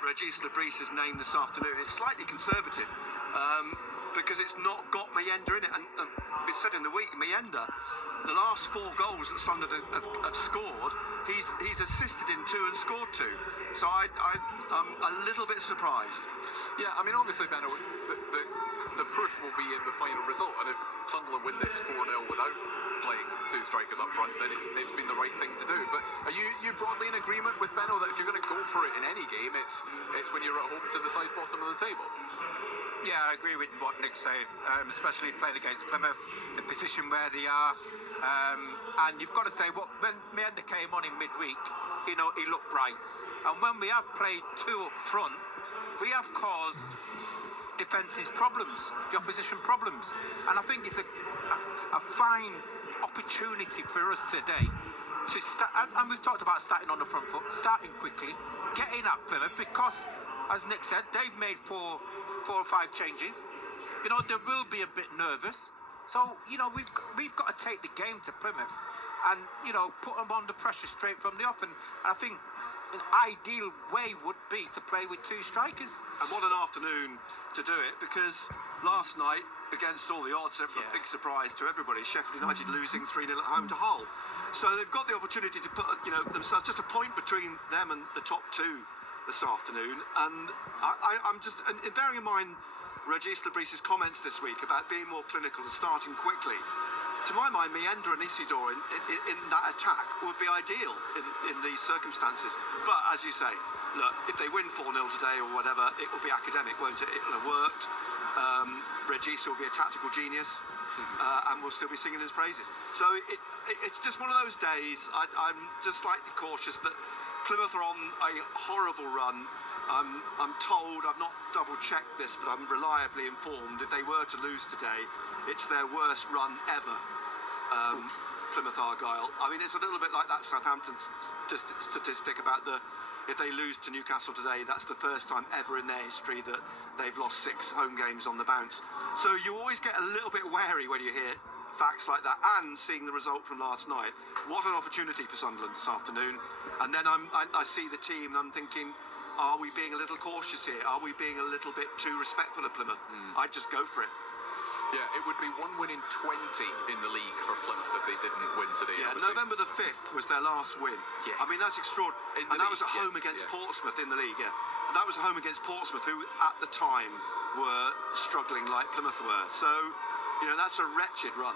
Regis Lebris' name this afternoon is slightly conservative because it's not got Mayenda in it. And we said in the week, Mayenda, the last 4 goals that Sunderland have scored, he's assisted in 2 and scored 2. So I'm a little bit surprised. Yeah, I mean, obviously, Benno, the proof will be in the final result. And if Sunderland win this 4-0 without playing 2 strikers up front, then it's been the right thing to do. But are you broadly in agreement with Benno that if you're going to go for it in any game, it's when you're at home to the side bottom of the table? Yeah, I agree with what Nick's saying, especially playing against Plymouth, the position where they are. And you've got to say, when Mayenda came on in midweek, he looked bright. And when we have played 2 up front, we have caused defence's problems, the opposition problems. And I think it's a fine opportunity for us today to start, and we've talked about starting on the front foot, starting quickly, getting at Plymouth, because, as Nick said, they've made 4 or 5 changes. They will be a bit nervous. So, we've got to take the game to Plymouth and, put them under pressure straight from the off. And I think an ideal way would be to play with 2 strikers. And what an afternoon to do it, because last night, against all the odds, a big surprise to everybody, Sheffield United losing 3-0 at home to Hull. So they've got the opportunity to put themselves just a point between them and the top 2 this afternoon. And I'm just, and bearing in mind Regis Lebris' comments this week about being more clinical and starting quickly, to my mind, Mayenda and Isidore in that attack would be ideal in these circumstances. But as you say, look, if they win 4-0 today or whatever, it will be academic, won't it? It will have worked. Regis will be a tactical genius, and we'll still be singing his praises. So it's just one of those days. I'm just slightly cautious that Plymouth are on a horrible run. I'm told, I've not double-checked this, but I'm reliably informed, if they were to lose today, it's their worst run ever, Plymouth Argyle. I mean, it's a little bit like that Southampton statistic about if they lose to Newcastle today, that's the first time ever in their history that they've lost 6 home games on the bounce. So you always get a little bit wary when you hear facts like that, and seeing the result from last night. What an opportunity for Sunderland this afternoon. And then I see the team and I'm thinking, are we being a little cautious here? Are we being a little bit too respectful of Plymouth? I'd just go for it. Yeah, it would be 1 win in 20 in the league for Plymouth if they didn't win today. Yeah, November the 5th was their last win. Yes. I mean, that's extraordinary. And that was at home against Portsmouth in the league, And that was at home against Portsmouth, who at the time were struggling like Plymouth were. So, that's a wretched run.